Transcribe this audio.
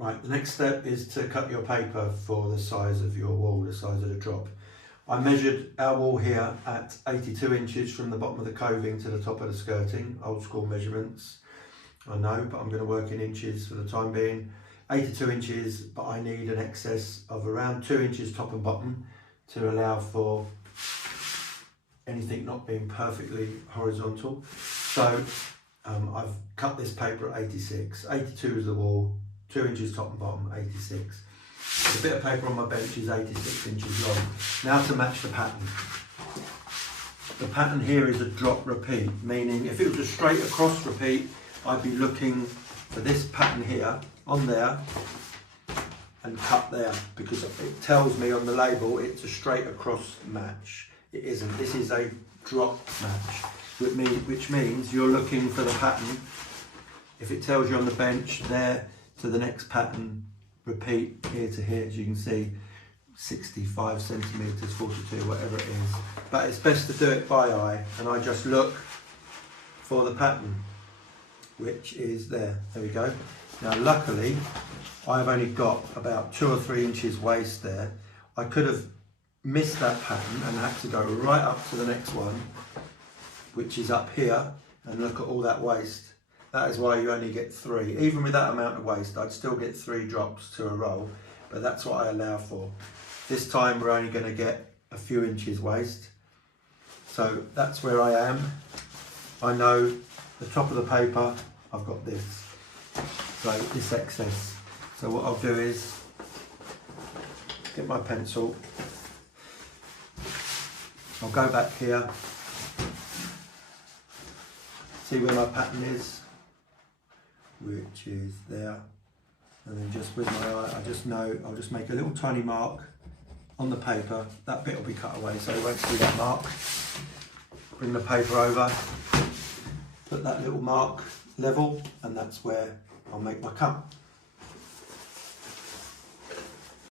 Right, the next step is to cut your paper for the size of your wall, the size of the drop. I measured our wall here at 82 inches from the bottom of the coving to the top of the skirting, old school measurements, I know, but I'm going to work in inches for the time being. 82 inches, but I need an excess of around 2 inches top and bottom to allow for anything not being perfectly horizontal. So I've cut this paper at 86, 82 is the wall, 2 inches top and bottom, 86. The bit of paper on my bench is 86 inches long. Now to match the pattern. The pattern here is a drop repeat, meaning if it was a straight across repeat, I'd be looking for this pattern here on there and cut there, because it tells me on the label it's a straight across match. It isn't. This is a drop match, which means you're looking for the pattern. If it tells you on the bench there to the next pattern, repeat here to here, as you can see, 65 centimeters, 42, whatever it is. But it's best to do it by eye, and I just look for the pattern, which is there. There we go. Now, luckily, I've only got about 2 or 3 inches waste there. I could have missed that pattern and had to go right up to the next one, which is up here, and look at all that waste. That is why you only get 3. Even with that amount of waste, I'd still get 3 drops to a roll, but that's what I allow for. This time we're only going to get a few inches waste. So that's where I am. I know the top of the paper, I've got this. So this excess. So what I'll do is get my pencil. I'll go back here, see where my pattern is, which is there, and then just with my eye, I just know, I'll just make a little tiny mark on the paper. That bit will be cut away, so you won't see that mark. Bring the paper over, put that little mark level, and that's where I'll make my cut.